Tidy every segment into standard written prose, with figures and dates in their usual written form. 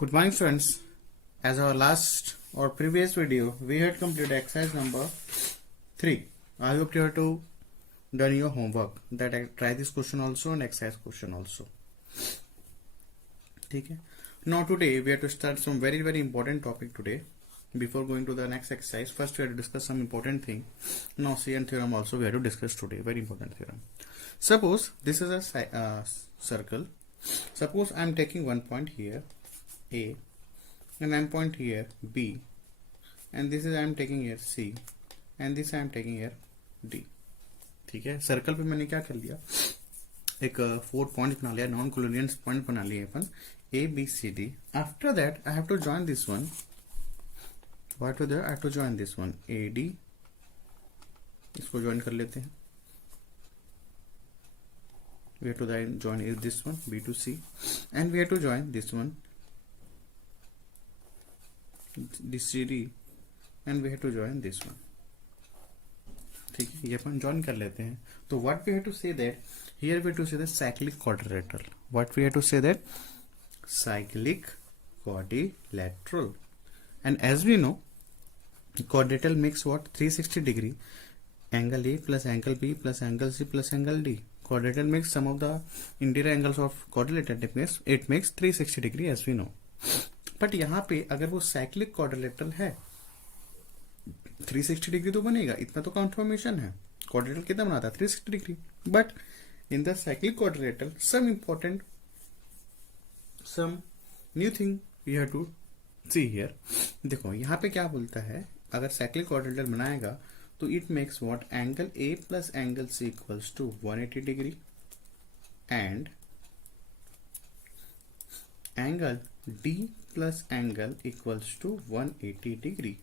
Good morning, friends. As our last or previous video, we had completed exercise number 3. I hope you have to done your homework. That I try this question also and exercise question also. Okay. Now today we have to start some very important topic today. Before going to the next exercise, first we have to discuss some important thing. Gaussian theorem also we have to discuss today. Very important theorem. Suppose this is a circle. Suppose I am taking one point here, A, and I am point here B, and this is I am taking here C, and this I am taking here D. ठीक है, circle पे मैंने क्या कर लिया, एक 4 point बना लिया, नॉन कोलिनियस पॉइंट बना लिए अपन A B C D. After that I have to join this one. What to do? I have to join this one A D. इसको ज्वाइन कर लेते हैं. We have to then join this one B to C, and we have to join this one this CD, and we have to join this one. ठीक है, ये अपन join कर लेते हैं. तो what we have to say that here we have to say the cyclic quadrilateral. What we have to say that cyclic quadrilateral, and as we know quadrilateral makes what 360 degree, angle A plus angle B plus angle C plus angle D. Quadrilateral makes some of the interior angles of quadrilateral, it makes 360 degree as we know. But यहाँ पे अगर वो cyclic quadrilateral है 360 degree तो बनेगा, इतना तो conformation है. क्वाड्रिलेटरल कितना बनाता है 360 degree. But in the cyclic quadrilateral some important some new thing we have to see here. देखो यहाँ पे क्या बोलता है, अगर साइक्लिक क्वाड्रिलेटरल बनाएगा तो it makes what angle A plus angle C equals to 180 degree and angle D plus angle equals to 180 degree.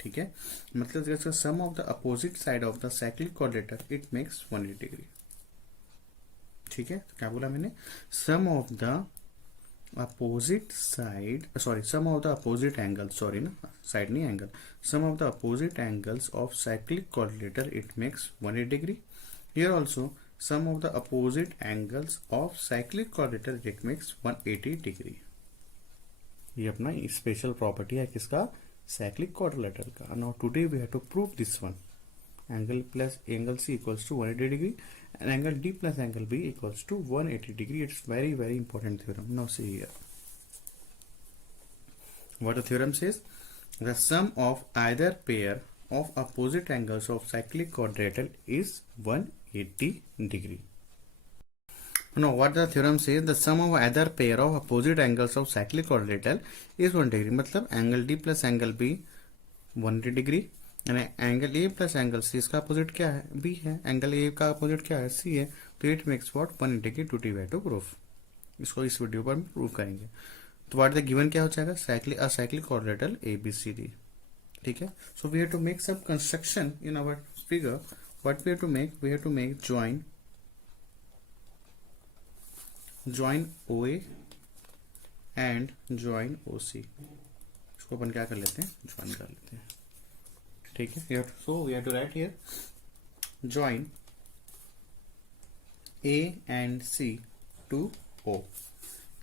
ठीक है, मतलब sum of the opposite side of the cyclic quadrilateral it makes 180 degree. ठीक है, तो क्या बोला मैंने, sum of the opposite side, sorry sum of the opposite angle, sorry ना साइड नहीं angle, sum of the opposite angles of cyclic quadrilateral it makes 180 degree. Here also sum of the opposite angles of cyclic quadrilateral it makes 180 degree. ये अपना special property है किसका, cyclic quadrilateral का. Now today we have to prove this one. Angle plus angle C equals to 180 degree and angle D plus angle B equals to 180 degree. It's very important theorem. Now see here what the theorem says. The sum of either pair of opposite angles of cyclic quadrilateral is 180 degree. Now what the theorem says, the sum of either pair of opposite angles of cyclic quadrilateral is 1 degree. मतलब angle D plus angle B 180 degree, angle A plus angle C, इसका opposite क्या है B है, angle ए का opposite क्या है C है, तो it makes what 180 degree to T way to proof. इसको इस वीडियो पर प्रूव करेंगे. तो व्हाट द गिवन क्या हो जाएगा, cyclic quadrilateral A B C D. ठीक है, so we have to make some construction in our figure. What we have to make join O A and join O C. इसको अपन क्या कर लेते हैं, ज्वाइन कर लेते हैं. ठीक है, so we have to write here join A and C to O.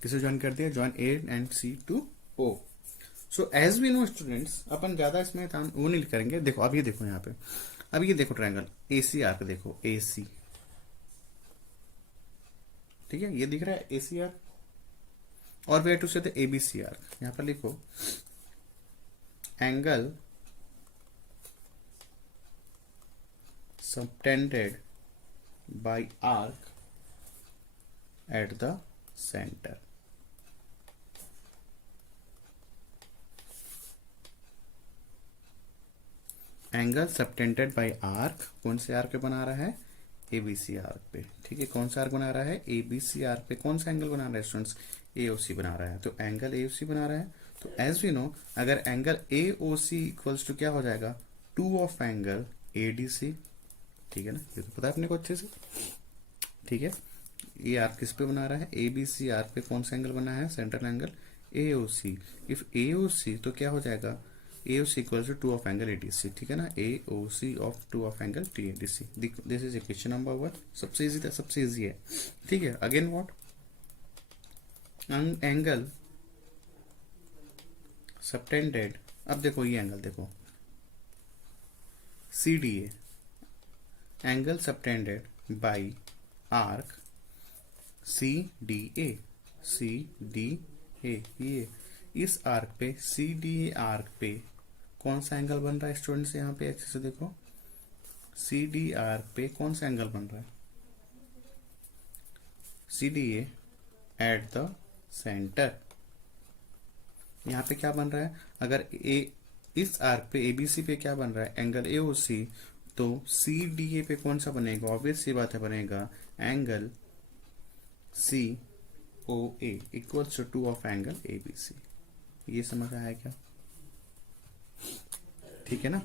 किसे ज्वाइन कर दिया, join A and C to O. So as we know students, अपन ज्यादा इसमें काम वो नहीं करेंगे. देखो अब ये देखो यहाँ पे, अब ये देखो ट्रायंगल AC आर्क, देखो AC. ठीक है, ये दिख रहा है AC आर्क, और वे टू से ABC आर्क. यहाँ पर लिखो angle subtended by arc at the center. Angle subtended bye arc कौन से आर्क पे बना रहा है, एबीसी आर्क पे. ठीक है, कौन सा आर्क बना रहा है, एबीसी आर्क पे. कौन सा एंगल बना रहा है स्टूडेंट्स, एओसी बना रहा है. तो एंगल एओसी बना रहा है. तो एज वी नो अगर एंगल एओसी इक्वल्स टू क्या हो जाएगा, 2 ऑफ एंगल एडीसी. ठीक है ना, ये तो पता है अपने को अच्छे से. ठीक है, ये आर्क किस पे बना रहा है, एबीसी आर्क पे कौन सा एंगल बना है, central angle AOC. If AOC तो क्या हो जाएगा, AOC equals to 2 of angle ADC. ठीक है ना, AOC of 2 of angle T ADC. This is equation number 1. सबसे इजी है. ठीक है, अगेन व्हाट एंगल सबटेंडेड, अब देखो ये एंगल देखो C D A, angle subtended by arc C D A, C D A, ये इस आर्क पे सी डी ए आर्क पे कौन सा एंगल बन रहा है स्टूडेंट्स, यहाँ पे अच्छे से देखो सी डी आर्क पे कौन सा एंगल बन रहा है, C D A at the centre. यहाँ पे क्या बन रहा है, अगर ए इस आर्क पे एबीसी पे क्या बन रहा है एंगल एओसी, तो सी डी ए पे कौन सा बनेगा, ऑब्वियस सी बात है बनेगा angle C O A equals to of angle ABC. ये समझ आया क्या, ठीक है ना।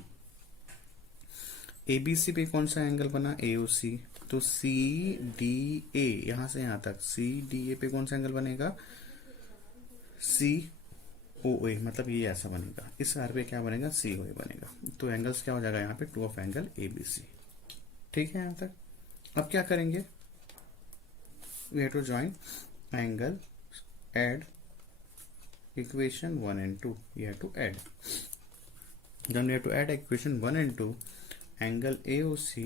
एबीसी पे कौन सा एंगल बना एओसी, तो सी डी ए यहां से यहां तक सी डी ए पे कौन सा एंगल बनेगा सी ओ ए, मतलब ये ऐसा बनेगा, इस आर पे क्या बनेगा सी ओ ए बनेगा, तो एंगल्स क्या हो जाएगा यहाँ पे टू ऑफ एंगल एबीसी। ठीक है यहाँ तक। अब क्या करेंगे, we have to join angle, add equation 1 and 2, you have to add, then we have to add equation 1 and 2, angle AOC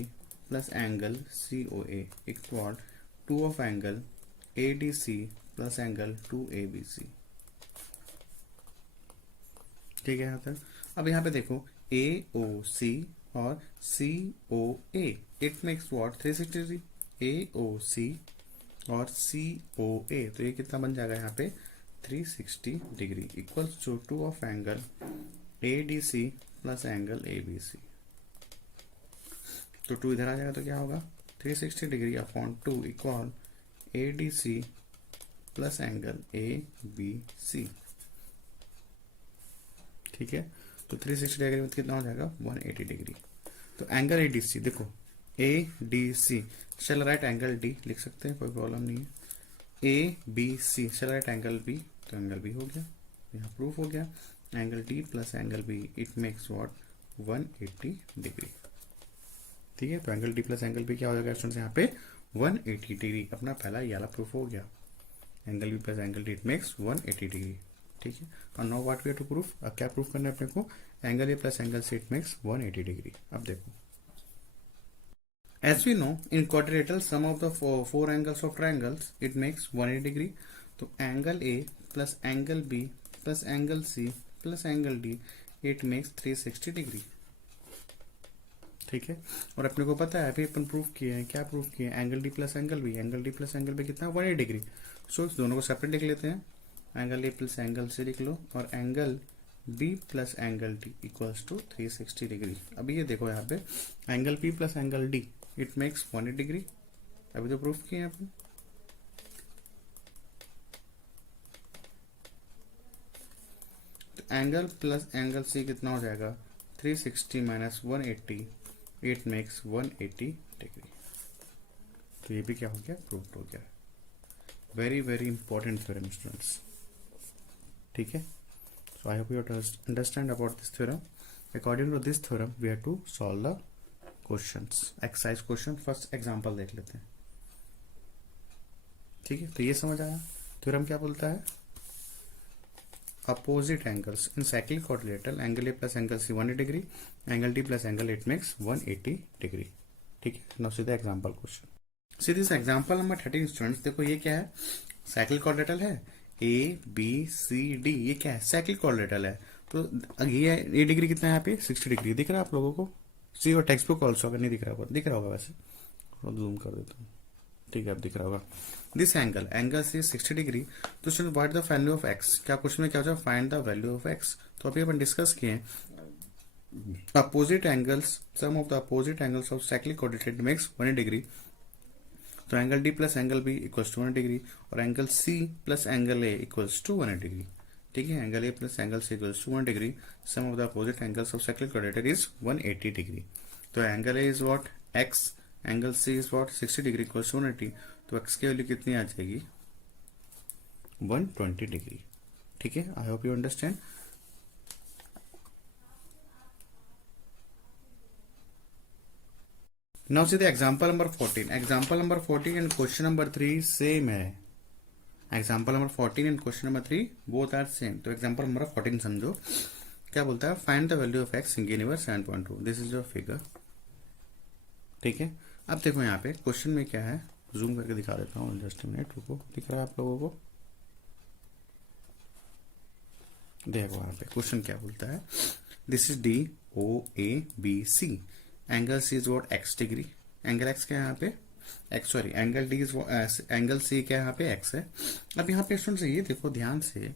plus angle COA equal 2 of angle ADC plus angle 2ABC। ठीक है यहाँ तक। अब यहाँ पे देखो AOC और COA, it makes what 360 degree, AOC और COA, तो ये कितना बन जाएगा यहाँ पे 360 degree equals to 2 of angle ADC plus angle ABC। तो 2 इधर आ जाएगा तो क्या होगा 360 degree upon 2 equal ADC plus angle ABC। ठीक है, तो 360 डिग्री में कितना हो जाएगा 180 डिग्री। तो एंगल ADC देखो ADC, चल राइट एंगल D लिख सकते हैं, कोई प्रॉब्लम नहीं है। ABC चल राइट एंगल B, तो एंगल B हो गया, यहाँ प्रूफ हो गया। Angle D plus angle B it makes what 180 degree. ठीक है, तो angle D plus angle B क्या हो जाएगा स्टूडेंट्स यहाँ पे 180 डिग्री, अपना पहला ये वाला प्रूफ हो गया। Angle B plus angle D it makes 180 degree. ठीक है, और now what we have to proof, अब क्या प्रूफ करना है अपने को, angle A plus angle C it makes 180 degree. अब देखो as we know in quadrilateral sum of the four angles of triangles it makes 180 degree, तो angle A plus angle B plus angle C plus angle D it makes 360 degree. ठीक है, और अपने को पता है अभी अपन प्रूफ किए हैं, क्या प्रूफ किए हैं, angle D plus angle B, angle D plus angle B कितना 180 डिग्री। सो इस दोनों को सेपरेट लिख लेते हैं, angle A plus angle C लिख लो और angle B plus angle D equals to 360 degree. अभी ये देखो यहाँ पे angle P plus angle D it makes 180 degree, अभी तो प्रूफ किए अपन। तो एंगल प्लस एंगल C कितना हो जाएगा 360 माइनस 180 इट मेक्स 180 डिग्री। तो ये भी क्या हो गया प्रूफ हो गया। Very very important theorem students. ठीक है, so I hope you understand about this theorem. According to this theorem we have to solve the questions, exercise question. First example देख लेते हैं। ठीक है, तो ये समझ आया थ्योरम क्या बोलता है, opposite angles in cyclic quadrilateral, angle A plus angle C 180 degree, angle D plus angle it makes 180 degree. ठीक है, नाउ सीधा example question. See this example number 13 students. देखो ये क्या है, साइक्लिक क्वाड्रिलेटरल है, ABCD, ये क्या है साइक्लिक क्वाड्रिलेटरल है। तो ये डिग्री कितना है यहाँ पे 60 डिग्री, दिख रहा है आप लोगों को, सी और टेक्स्ट बुक ऑल्सो, अगर नहीं दिख रहा होगा, दिख रहा होगा वैसे, जूम कर देता हूँ। ठीक है, अब दिख रहा होगा। दिस एंगल सी 60 डिग्री, तो student what the value of x, क्या क्वेश्चन में क्या हो जाए find the value of x. तो अभी अपन डिस्कस किए opposite angles, sum of the opposite angles of cyclic quadrilateral makes 180 degree. तो angle D plus angle B equals to 180 degree और angle C plus angle A equals to 180 degree. ठीक है, angle A plus angle C equals to 180 degree, sum of the opposite angles of cyclic quadrilateral is 180 degree. तो angle A is what x, angle C is what 60 degree equals to 180, तो x की value कितनी आ जाएगी 120 degree. ठीक है, I hope you understand. Now see the example number 14। Example number 14 and question number 3 same है, example number 14 and question number 3 both are same. तो example number 14 समझो, क्या बोलता है, find the value of x in given 7.2, this is your figure. ठीक है, अब देखो यहाँ पे क्वेश्चन में क्या है, जूम करके दिखा देता हूँ, जस्ट मिनट रुको, दिख रहा है आप लोगों को? देखो यहाँ पे क्वेश्चन क्या बोलता है, this is D O A B C, angle C is what x degree, angle x क्या है यहाँ पे x, sorry angle D is angle C क्या है यहाँ पे एक्स है। अब यहाँ पे स्टूडेंट्स ये देखो ध्यान से,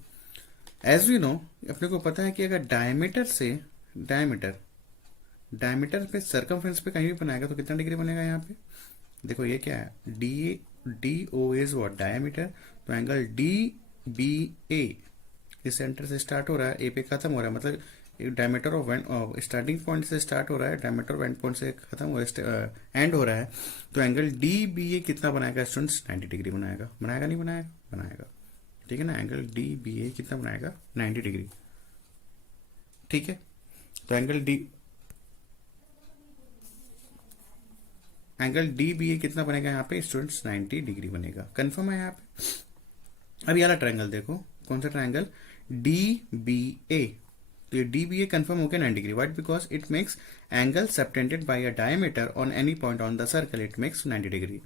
एज वी नो, अपने को पता है कि अगर डायमीटर से डायमीटर पे सर्कमफ्रेंस पे कहीं भी बनाएगा तो कितना डिग्री बनेगा यहाँ पे, देखो ये क्या है, D O is what diameter, तो एंगल डी बी ए इस सेंटर से स्टार्ट हो रहा है, ए पे खत्म हो रहा है, मतलब डायमीटर ऑफ स्टार्टिंग पॉइंट से स्टार्ट हो रहा है, डायमीटर ऑफ एंड पॉइंट से खत्म हो रहा है, एंड हो रहा है, तो एंगल डी बी ए कितना बनाएगा स्टूडेंट्स, 90 डिग्री बनाएगा, बनाएगा नहीं बनाएगा, बनाएगा, ठीक है ना, एंगल डी बी ए कितना बनाएगा, 90 डिग्री, ठीक है। तो एंगल डी बी ए कितना बनेगा यहाँ पे स्टूडेंट्स, 90 डिग्री बनेगा, कंफर्म है यहाँ पे। अब ये वाला ट्रायंगल देखो, कौन सा ट्रायंगल, डी बी ए, तो ये डी बी ए कंफर्म हो गया 90 degree, wait because it makes angle subtended by a diameter on any point on the circle, it makes 90 degree,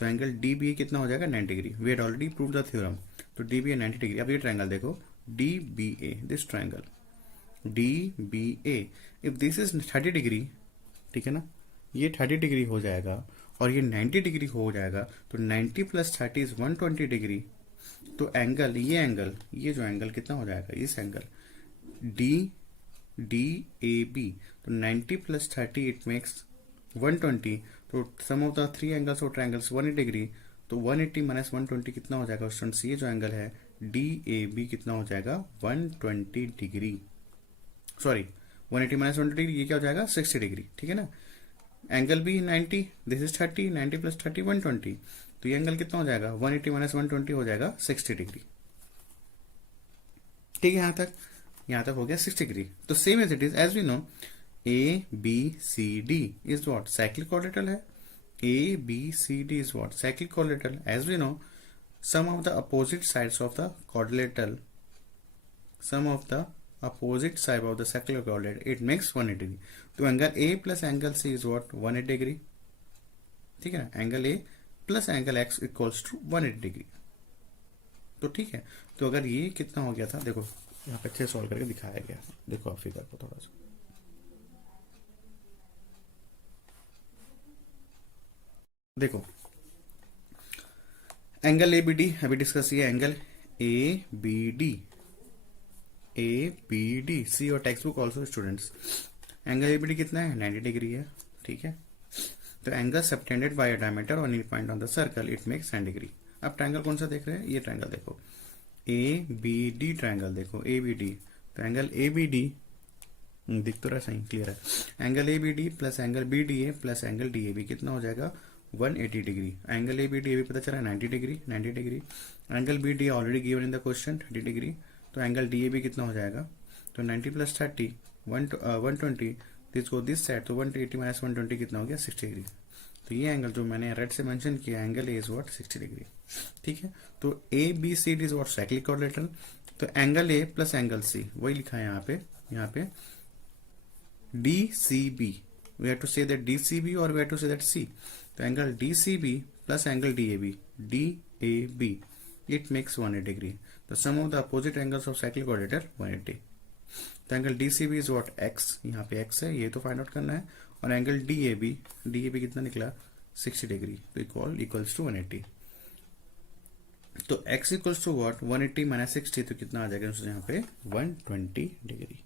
तो एंगल डी बी ए कितना हो जाएगा 90 degree, we had already prove the theorem, तो D B A 90 degree. अब ये triangle देखो, D B A, this triangle D B A, if this is 30 degree, ठीक है ना, ये 30 डिग्री हो जाएगा और ये 90 डिग्री हो जाएगा, तो 90 प्लस 30 इज 120 डिग्री, तो एंगल ये जो एंगल कितना हो जाएगा, इस angle D D A B, तो 90 प्लस 30 इट मेक्स 120, तो sum of the three angles और ट्रायंगल्स 180 डिग्री, तो 180 माइनस 120 कितना हो जाएगा स्टूडेंट्स, ये जो एंगल है डी ए बी कितना हो जाएगा 120 डिग्री, सॉरी 180 माइनस 120 डिग्री, ये क्या हो जाएगा 60 डिग्री, ठीक है ना। एंगल भी 90, दिस इज 30, 90 प्लस 30 120, तो ये एंगल कितना हो जाएगा 180 माइनस 120 हो जाएगा 60 डिग्री, ठीक है। यहां तक हो गया 60 डिग्री। तो same as it is, as we know A B C D is what cyclic quadrilateral है, A B C D is what cyclic quadrilateral, as we know sum of the opposite sides of the quadrilateral, sum of the opposite side of the circular quadrilateral it makes 180 degree, तो angle A plus angle C is what 180 degree, ठीक है ना, angle A plus angle x equals to 180 degree, तो ठीक है। तो अगर ये कितना हो गया था, देखो यहाँ पे अच्छे सॉल्व करके दिखाया गया, देखो आप फिगर को थोड़ा सा, देखो एंगल ए बी डी अभी डिस्कस किया, angle A B D C और textbook also students, angle A B D कितना है 90 डिग्री है, ठीक है। तो angle subtended by a diameter on any point on the circle it makes 90 degree. अब ट्रायंगल कौन सा देख रहे हैं, ये ट्रायंगल देखो, ए बी डी ट्रायंगल देखो, ए बी डी, तो एंगल ए बी डी दिख तो रहा सही, क्लियर है, angle A B D plus angle B D A plus angle D A B कितना हो जाएगा 180 degree, angle A B D A B पता चला 90 degree, angle B D already given in the question 30 degree, तो angle D A B कितना हो जाएगा, तो 90 प्लस 30 120, दिस को दिस साइड, तो 180 माइनस 120 कितना हो गया 60 डिग्री, तो ये एंगल जो मैंने रेड से मेंशन किया angle A is what 60 degree, ठीक है। तो A B C D is what cyclic quadrilateral, तो angle A plus angle C वही लिखा है यहाँ पे D C B, we have to say that D C B और we have to say that C, तो angle D C B plus angle D A B it makes 180 degree, तो sum of the opposite angles of cyclic quadrilateral 180, तो angle D C B is what x, यहाँ पे x है, ये तो find out करना है, और एंगल डी ए बी कितना निकला 60 डिग्री, तो इक्वल्स टू 180, तो x equals to what 180 minus 60, तो कितना आ जाएगा यहाँ पे 120 डिग्री,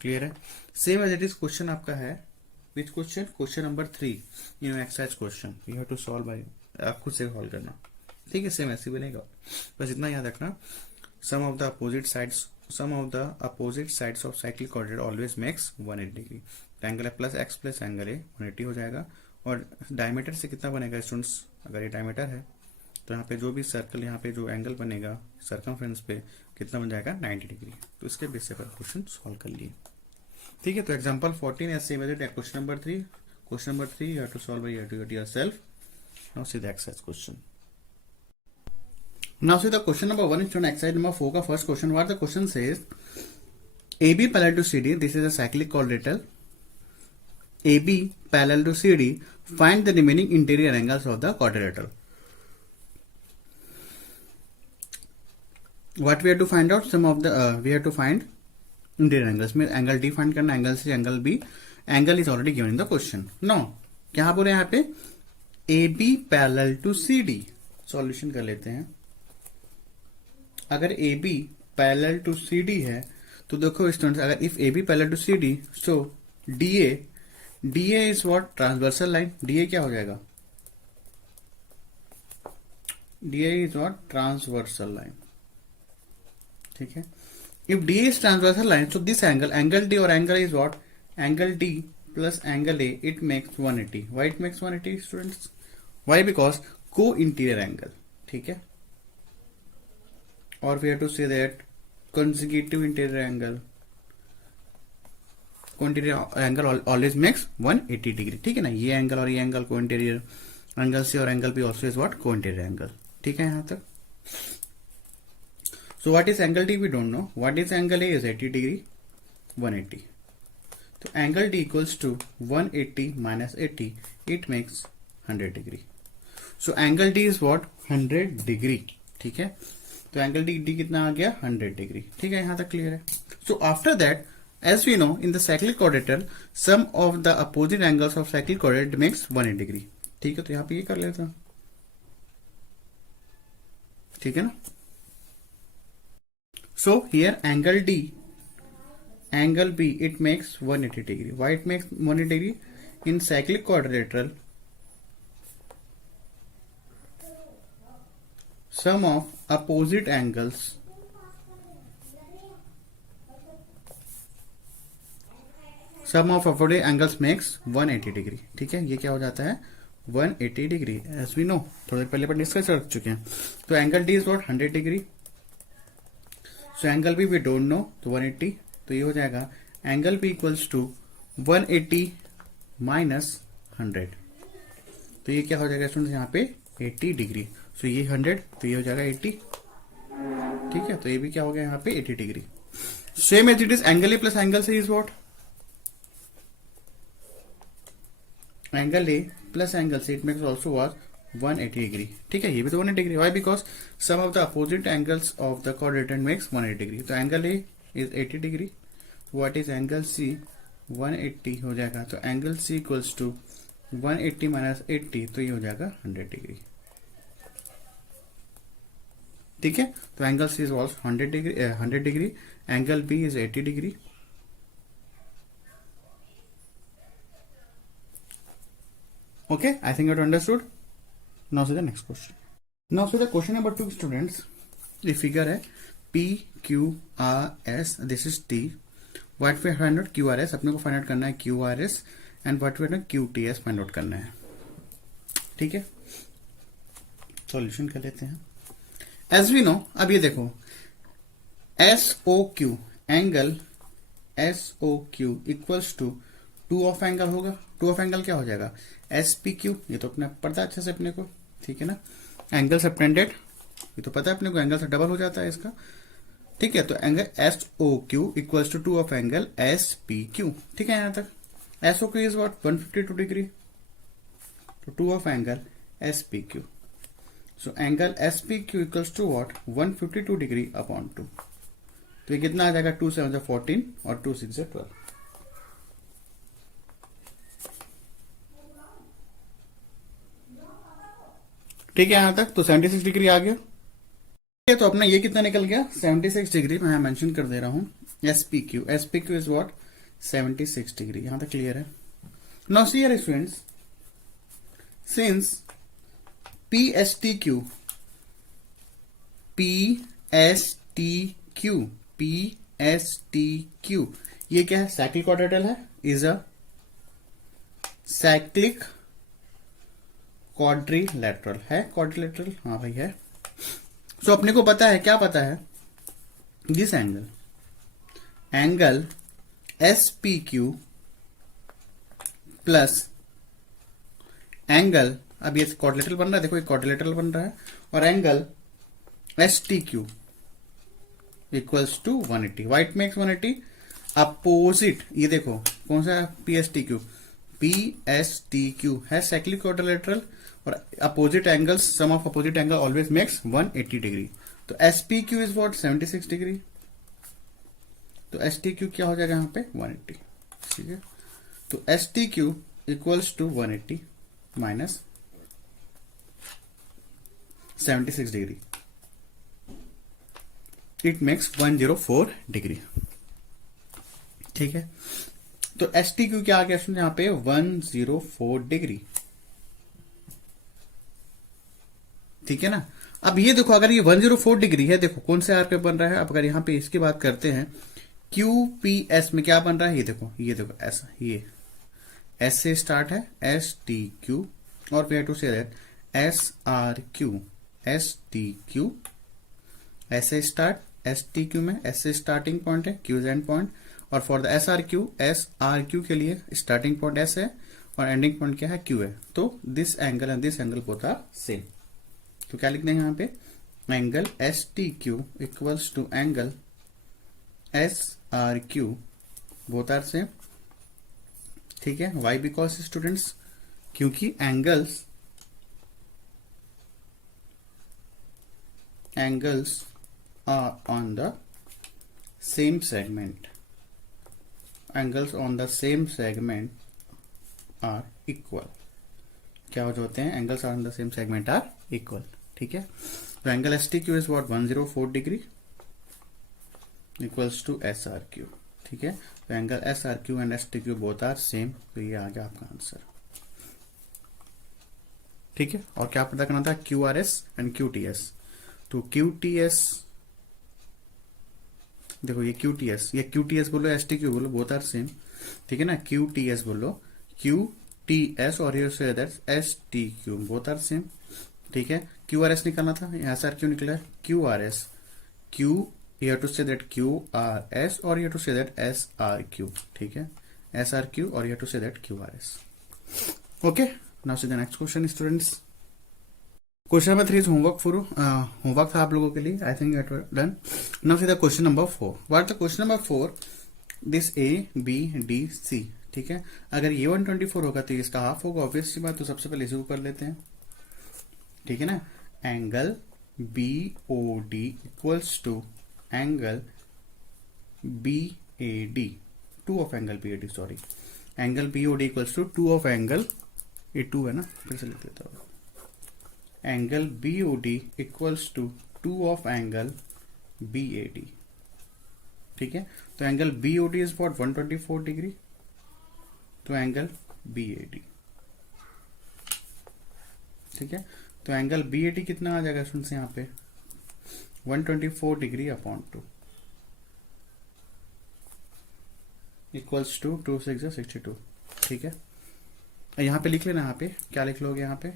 क्लियर है। Same as it is question आपका है, which question number 3 exercise question, you have to solve by, आप खुद से सॉल्व करना, ठीक है, सेम ऐसे बनेगा, बस इतना याद रखना, sum of the opposite sides of cyclic quadrilateral always makes 180 degree, angle plus x plus angle A 180 हो जाएगा, और डायमीटर से कितना बनेगा स्टूडेंट्स, अगर ये डायमीटर है तो यहाँ पे जो भी सर्कल, यहाँ पे जो एंगल बनेगा सर्कमफ्रेंस पे कितना बन जाएगा 90 डिग्री, तो इसके बेस पर क्वेश्चन सॉल्व कर लिए, ठीक है। तो एग्जांपल 14 ऐसे question number 3 you have to solve by yourself, now see the exercise question. Now see the question number 1 is on exercise number 4 का first question. What the question says, AB parallel to CD, this is a cyclic quadrilateral. AB parallel to CD, find the remaining interior angles of the quadrilateral. What we have to find out, some of the we have to find interior angles. means angle D find करना, angle C, angle B. Angle is already given in the question. Now क्या बोल रहे हैं यहाँ पे, AB parallel to CD. Solution कर लेते हैं. अगर AB पैरेलल टू CD है तो देखो स्टूडेंट्स, अगर if AB parallel to CD, so DA is what, transversal line. DA क्या हो जाएगा, DA is what, transversal line. ठीक है, if DA is transversal line, so this angle D और angle is what, angle D plus angle A, it makes 180. Why it makes 180 students, why, because co-interior angle. ठीक है, or we have to say that consecutive interior angle, co-interior angle always makes 180 degree. ठीक है ना, ये angle और ये angle को interior angle से, और एंगल भी also is what, co-interior angle. ठीक है यहां तक. So what is angle D, we don't know. What is angle A, is 80 degree, 180. तो angle D equals to 180 minus 80, it makes 100 degree. So angle D is what, 100 degree. ठीक है, तो angle D कितना आ गया, 100 डिग्री. ठीक है, यहां तक क्लियर है. So after that, as we know, in the cyclic quadrilateral, sum of the opposite angles of cyclic quadrilateral makes 180 degree. ठीक है, तो यहां पे ये कर लेते हैं. ठीक है ना. So here angle D, angle B, it makes 180 degree. Why it makes 180 degree, in cyclic quadrilateral sum of opposite angles makes 180 degree. ठीक है, ये क्या हो जाता है, 180 डिग्री. एज वी नो, थोड़ी देर पहले पर डिस्कस कर चुके हैं. तो angle D is what, 100 degree. So angle B we don't know, तो 180. तो ये हो जाएगा angle B equals to 180 minus 100. तो ये क्या हो जाएगा स्टूडेंट्स, यहाँ पे 80 डिग्री. सो ये 100, तो ये हो जाएगा 80. ठीक है, तो ये भी क्या हो गया यहाँ पे 80 degree. Same as it is angle A plus angle C is what, angle A plus angle C, it makes also what, 180 degree. ठीक है, ये भी तो 180 degree. Why, because sum of the opposite angles of the quadrilateral makes 180 degree. तो angle A is 80 degree. What is angle C, 180 हो जाएगा. तो angle C equals to 180 minus 80, तो ये हो जाएगा 100 डिग्री. ठीक है, तो angle C is also 100 degree. Angle B is 80 degree. Okay, I think you have understood. Now see the next question. Now see the question number 2, students. The figure है P Q R S. This is T. What we find out Q R S. अपने को find out करना है Q R S and what we find out Q T S find out करना है. ठीक है, solution कर लेते हैं. As we know, अब ये देखो, S O Q angle S O Q equals to 2 of angle होगा. 2 ऑफ एंगल क्या हो जाएगा, एस पी क्यू. ये तो अपने पता है अच्छे से अपने को. ठीक है ना, एंगल सबटेंडेड, ये तो पता है अपने को, एंगल से डबल हो जाता है इसका. ठीक है, तो angle S O Q equals to 2 of angle S P Q. ठीक है, यहां तक S O Q is what, 152 degree. तो 2 of angle S P Q. So angle S P Q equals to what, 152 degree upon 2. तो ये कितना आ जाएगा, 2 7 से 14 और 2 6 से 12. ठीक है, यहां तक तो 76 डिग्री आ गया. तो अपना ये कितना निकल गया, 76 डिग्री. मैं मेंशन कर दे रहा हूं S P Q. S P Q is what, 76 degree. यहां तक क्लियर है. Now see here students, since P S T Q, P S T Q, P S T Q, ये क्या है, साइक्लिक क्वाड्रेटल है, इज अ साइक्लिक क्वाड्रिलेटरल है. Quadrilateral, हाँ भाई है. सो अपने को पता है, क्या पता है, this angle S P Q plus angle, अब ये क्वाड्रिलेटरल बन रहा है, देखो ये क्वाड्रिलेटरल बन रहा है, और angle S T Q equals to 180. Why it makes 180. Opposite, ये देखो कौन सा P S T Q, P S T Q है साइक्लिक क्वाड्रिलेटरल और opposite angles, sum of opposite angle always makes 180 degree. तो S P Q is what 76 degree. तो S T Q क्या हो जाएगा यहाँ पे 180. ठीक है, तो S T Q equals to 180 minus 76 degree. It makes 104 degree. ठीक है, तो एस टी क्यू क्या आ गया यहाँ पे 104 डिग्री. ठीक है ना. अब ये देखो अगर ये 104 डिग्री है, देखो कौन से आर पे बन रहा है. अब अगर यहाँ पे इसकी बात करते हैं क्यू पी एस में क्या बन रहा है, ये देखो ऐसा, ये एस से स्टार्ट है एस टी क्यू और we have to say that S R Q, S T Q ऐसे स्टार्ट एस टी क्यू में एस से स्टार्टिंग पॉइंट है, क्यू इज एंड पॉइंट. और for the S R Q के लिए starting point S है और एंडिंग पॉइंट क्या है क्यू है. तो this angle and this angle both are same. तो क्या लिख देंगे यहाँ पे angle S T Q equals to angle S R Q both are same. ठीक है, वाई बिकॉज स्टूडेंट्स, क्योंकि angles are on the same segment. Angles on the same segment are equal. क्या हो जाते हैं, angles on the same segment are equal. ठीक है, तो angle S T Q is what 104 degree equals to S R Q. ठीक है, तो angle S R Q and S T Q both are same. तो ये आ गया आपका आंसर. ठीक है, और क्या पता करना था Q R S and Q T S. तो क्यू टी एस, देखो ये क्यू टी एस, ये क्यू टी एस बोलो एस टी क्यू बोलो बोथ आर सेम. ठीक है ना, क्यू टी एस बोलो क्यू टी एस और ये से S T Q both are same. ठीक है, क्यू आर एस निकालना था, यहाँ से आर क्यू निकला है Q R S, Q you have to say that Q R S और you have to say that S R Q. ठीक है, एस आर क्यू और you have to say that Q R S. Okay, now see the next question students. Question number 3 is homework for homework था आप लोगों के लिए. I think it was done. Now see the question number 4. What the question number 4, this A B D C. ठीक है, अगर ये 124 होगा तो इसका हाफ होगा, ऑब्वियस सी बात. तो सबसे पहले इसे कर लेते हैं. ठीक है ना, angle B O D equals to angle B A D, 2 of angle B A D, sorry angle B O D equals to 2 of angle, ये 2 है ना, फिर से लिख देता हूँ. Angle B O D equals to 2 of angle B A D. ठीक है, तो angle B O D is what 124 degree. तो एंगल बी ए डी. ठीक है, तो एंगल बी ए डी कितना आ जाएगा सुन से यहाँ पे 124 डिग्री अपॉन 2 इक्वल्स टू 2 6 62. ठीक है, यहाँ पे लिख लेना, यहाँ पे क्या लिख लोगे, यहाँ पे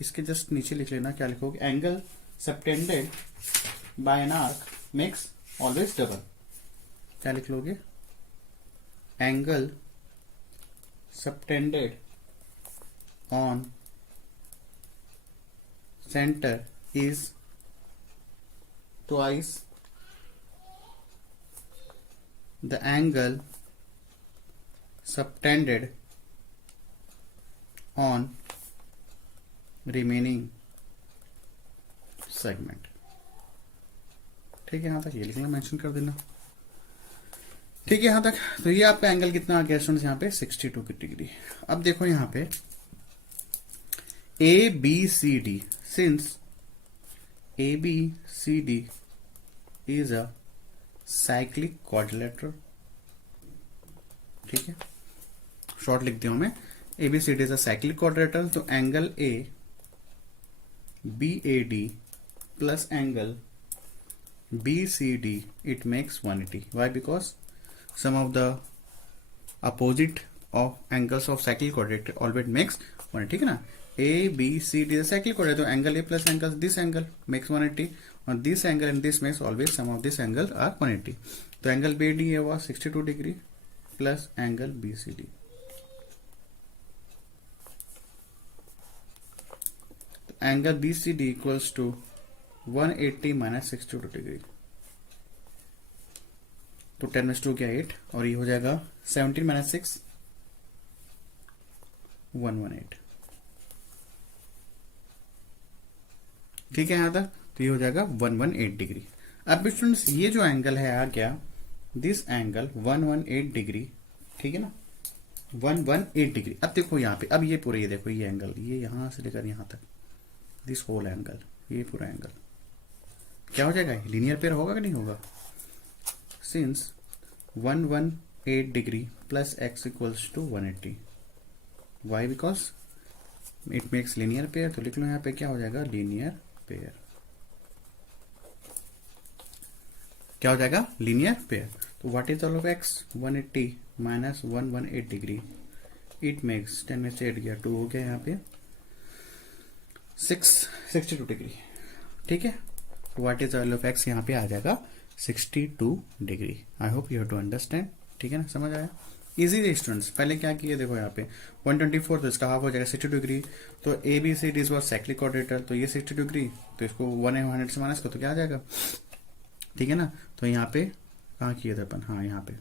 इसके जस्ट नीचे लिख लेना, क्या लिखोगे angle subtended bye an arc makes always double. क्या लिख लोगे angle subtended on centre is twice the angle subtended on remaining segment. ठीक है, यहां तक ये लिखना, मेंशन कर देना. ठीक है, यहां तक. तो ये आपका एंगल कितना आ गया स्टूडेंट्स यहाँ पे 62 डिग्री. अब देखो यहाँ पे A B C D, since A B C D is a cyclic quadrilateral. ठीक है, शॉर्ट लिख दिया मैं, A B C D is a cyclic quadrilateral. तो angle A B A D plus angle B C D it makes 180. Why? Because sum of the opposite of angles of cyclic quadrilateral always makes 180. ठीक है ना, A B C D cyclic quadrilateral, तो angle A plus angle this angle makes 180 और this angle and this makes always sum of this angle are 180. तो angle B D हुआ 62 degree plus angle B C D. Angle B C D equals to 180 minus 62 degree, तो 10⁻2 क्या 8, और ये हो जाएगा 17 minus 6 118। ठीक है यहां तक, तो ये हो जाएगा 118 डिग्री। अब स्टूडेंट्स ये जो एंगल है आ गया दिस एंगल 118 डिग्री, ठीक है ना, 118 डिग्री। अब देखो यहाँ पे, अब ये पूरे, ये देखो ये एंगल, ये यहां से लेकर यहां तक, दिस होल एंगल, ये पूरा एंगल क्या हो जाएगा, लीनियर पेयर होगा कि नहीं होगा, since 118 degree plus x equals to 180, why because it makes linear pair, तो लिख लो यहाँ पे क्या हो जाएगा, लीनियर पेयर, क्या हो जाएगा, लीनियर पेयर। तो what is the value of x, 180 minus 118 degree, it makes 10 में से 8 गया 2 हो गया यहाँ पे 62 डिग्री। ठीक है, what is the value of x यहाँ पे आ जाएगा 62 degree. I hope you have to understand. ठीक है ना, समझ आया, इजी है स्टूडेंट्स। पहले क्या किए, देखो यहाँ पे 124, तो इसका हाफ हो जाएगा 60 डिग्री, तो A B C D was cyclic quadrilateral, तो ये 60 डिग्री, तो इसको 100 से माइनस करो तो क्या आ जाएगा, ठीक है ना। तो यहाँ पे कहाँ किए थे अपन, हाँ यहाँ पे,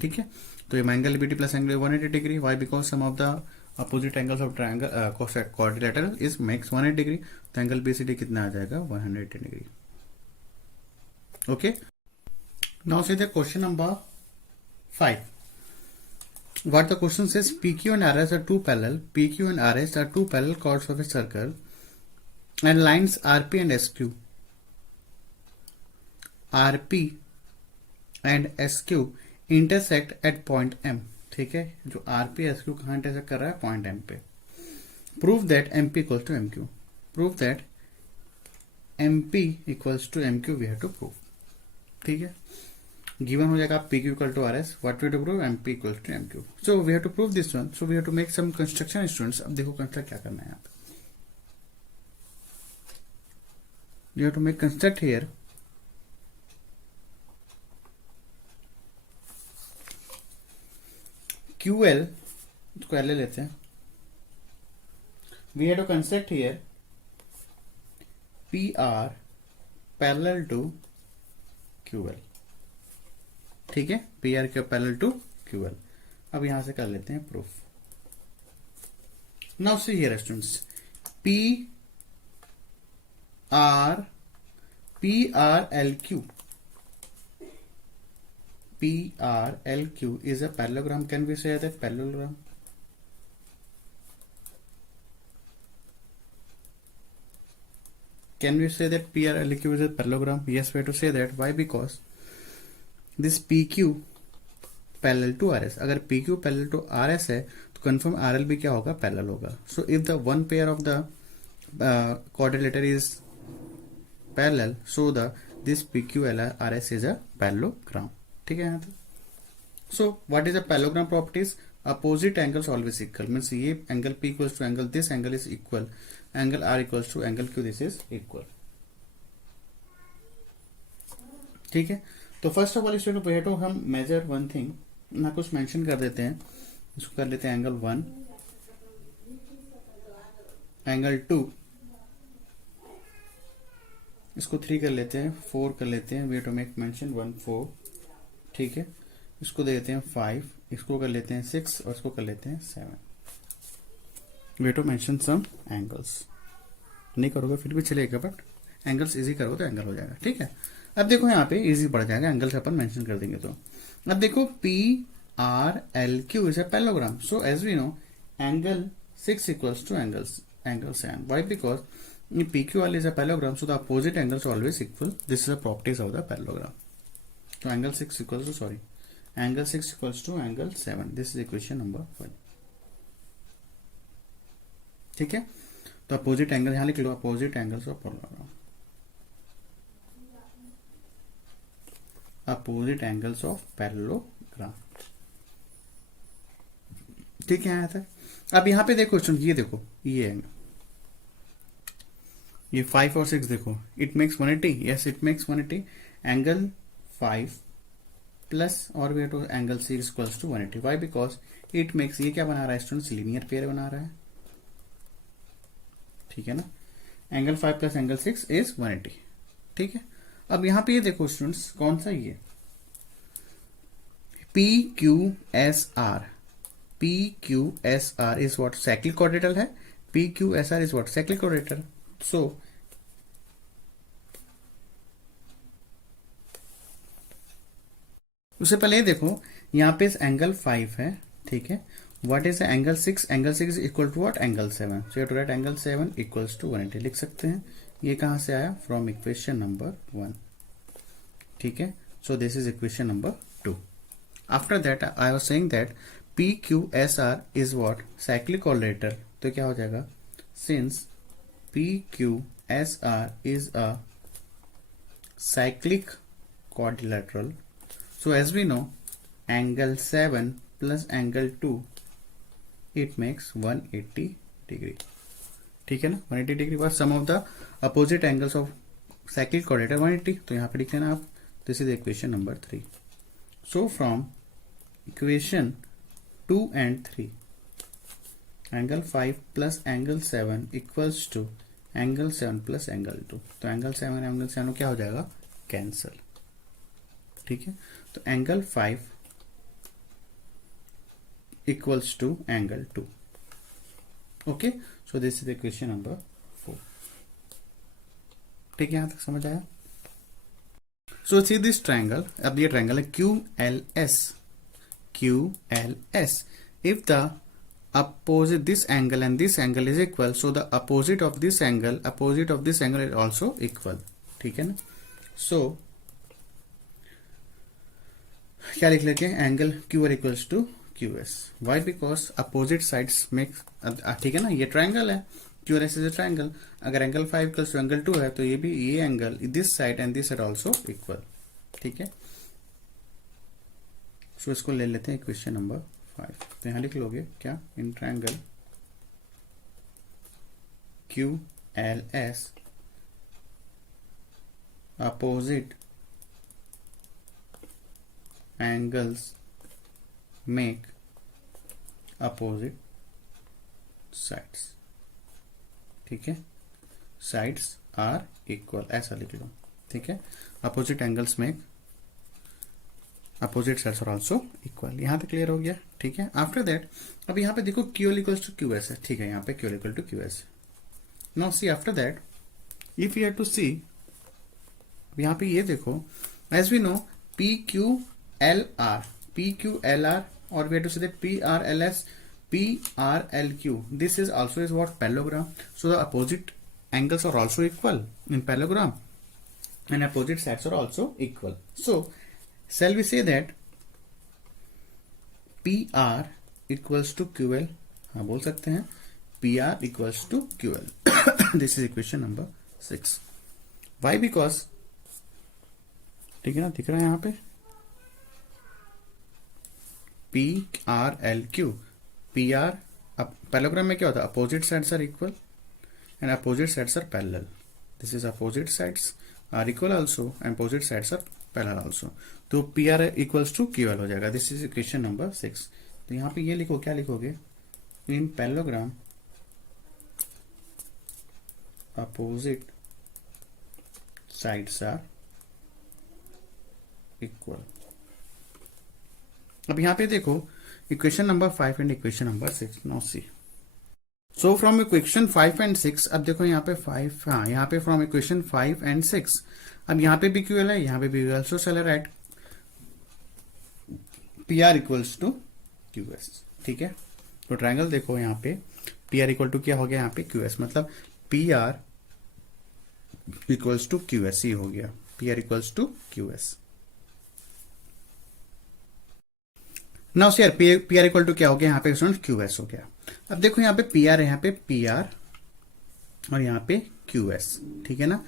ठीक है। तो ये angle BT plus angle 180 degree, why because sum of the opposite angles of triangle quadrilateral is makes 180 degree, तो एंगल बीसीडी कितना आ जाएगा 180 degree. Okay, now see the question number 5. What the question says, PQ and RS are two parallel. PQ and RS are two parallel chords of a circle, and lines RP and SQ. RP and SQ intersect at point M. ठीक है, जो RP SQ कहाँ intersect कर रहा है, point M पे। Prove that MP equals to MQ. Prove that MP equals to MQ we have to prove. ठीक है, given हो जाएगा PQ equal to RS, what we have to prove, MP equals to MQ. So we have to prove this one, so we have to make some construction students. अब देखो construct क्या करना है यहाँ पे, you have to make construct here QL, इसको L ले लेते हैं, we have to construct here PR parallel to QL, ठीक है, पी आर के पैरेलल टू क्यूएल। अब यहां से कर लेते हैं proof. Now see here students, P R L Q, P R L Q is a parallelogram. Can we say that parallelogram? Can we say that PR LQ is a parallelogram? Yes, we have to say that. Why? Because this PQ parallel to RS. अगर PQ parallel to RS है तो confirm RL भी क्या होगा, parallel होगा. So if the one pair of the quadrilateral is parallel, so this PQ RS is a parallelogram. ठीक है यहाँ तक। So what is the parallelogram properties? Opposite angles always equal. Means ये angle P equals to angle, this angle is equal. Angle R equals to angle Q, this is equal. ठीक है, तो first of all student we have to हम measure one thing ना, कुछ mention कर देते हैं, इसको कर लेते हैं एंगल 1, एंगल 2, इसको 3 कर लेते हैं, 4 कर लेते हैं, we have to make mention 1 4, ठीक है, इसको दे देते हैं 5, इसको कर लेते हैं 6 और इसको कर लेते हैं 7। We have to mention some angles. नहीं करोगे फिर भी चलेगा, बट एंगल्स इजी करोगे तो एंगल हो जाएगा। ठीक है, अब देखो यहाँ पे इजी पड़ जाएगा, एंगल्स अपन मेंशन कर देंगे। तो अब देखो P R L Q is a parallelogram, so as we know angle 6 equals to angle 7। Why? Because P Q R is a parallelogram, so the opposite angles always equal. This is a properties of the parallelogram. तो angle 6 equals to, sorry, angle 6 equals to angle 7। This is equation number 1। ठीक है, तो opposite angle यहां लिख लो, opposite angles of parallelogram, opposite angles of parallelogram. ठीक है, आया था। अब यहां पे देखो, ये देखो, ये एंगल, ये 5 और 6 देखो, it makes 180। Yes, it makes 180। Angle 5 plus और we to angle 6 equals to 180। Why? Because it makes, ये क्या बना रहा है स्टूडेंट्स, लीनियर पेयर बना रहा है। ठीक है ना, एंगल 5 प्लस एंगल 6 इज 180। ठीक है, अब यहां पे ये देखो स्टूडेंट्स, कौन सा ये P Q S R, P Q S R is what, cyclic quadrilateral है। P Q S R is what, cyclic quadrilateral. So उससे पहले ये देखो, यहाँ पे एंगल 5 है। ठीक है, what is angle 6, angle 6 is equal to what, angle 7। So you to write angle 7 equals to 180 लिख सकते हैं। ये कहां से आया, फ्रॉम इक्वेशन नंबर 1। ठीक है, सो this is equation number 2। After that I was saying that P Q S R is what, cyclic quadrilateral. तो क्या हो जाएगा, since P Q S R is a cyclic quadrilateral, so as we know angle 7 plus angle 2 it makes 180 degree। ठीक है ना, 180 degree was sum of the opposite angles of cyclic quadrilateral 180। तो यहाँ पे लिख लेना आप, this is equation number 3। so from equation 2 and 3 angle 5 plus angle 7 equals to angle 7 plus angle 2। तो एंगल 7 एंगल 7 क्या हो जाएगा, कैंसल। ठीक है, तो angle 5 equals to angle 2। Okay, so this is equation number 4। ठीक है, यहां तक समझ आया। सो सी दिस ट्रायंगल, अब ये ट्रायंगल है Q L S, Q L S. If the opposite this angle and this angle is equal, so the opposite of this angle is also equal। ठीक है ना, so क्या लिख लेंगे, angle Q R equals to Q S. Why, because opposite sides make, ठीक है ना, ये ट्रायंगल है, Q R S is a triangle. अगर एंगल 5 इक्वल्स टू एंगल 2 है तो ये भी, ये angle this side and this side also equal. ठीक है, सो इसको ले लेते हैं इक्वेशन नंबर 5। तो यहां लिख लोगे क्या, in triangle Q L S opposite angles make opposite sides. ठीक है, साइड्स आर इक्वल, ऐसा लिख लो। ठीक है, opposite angles make opposite sides are also equal. यहां तक क्लियर हो गया। ठीक है, आफ्टर दैट अब यहां पे देखो Q L equals to Q S है। ठीक है, यहां पे Q L equal to Q S. Now see after that if you have to see, यहां पे ये देखो, as we know P Q L R, P Q L R, और we have to see that P R L S, P R L Q, this is also is what, parallelogram. So the opposite angles are also equal in parallelogram and opposite sides are also equal. So shall we say that PR equals to QL? हाँ, बोल सकते हैं PR equals to QL। this is equation number 6। Why? because, ठीक है ना, दिख रहा है यहाँ पे PRLQ, PR, अब पैरेललोग्राम में क्या होता है, opposite sides are equal and opposite sides are parallel. This is opposite sides are equal also and opposite sides are parallel also. तो P R equals to Q L हो जाएगा। This is equation number 6। तो यहां पे ये लिखो, क्या लिखोगे, in parallelogram opposite sides are equal. अब यहां पे देखो equation number 5 and equation number 6। Now see, so from equation 5 and 6, अब देखो यहाँ पे 5, हाँ यहाँ पे फ्रॉम इक्वेशन 5 एंड 6, अब यहाँ पे भी क्यूएल है, यहाँ पे भी क्यूएल। सो चल write P R equals to Q S. ठीक है, तो ट्रायंगल देखो यहाँ पे पी आर इक्वल टू क्या हो गया, यहाँ पे क्यू एस, मतलब P R equals to Q S ही हो गया, P R equals to Q S. Now see P R equal to क्या हो गया, यहाँ पे क्यू एस हो गया। अब देखो यहाँ पे पी आर है, यहाँ पे पी आर और यहाँ पे क्यू एस। ठीक है ना,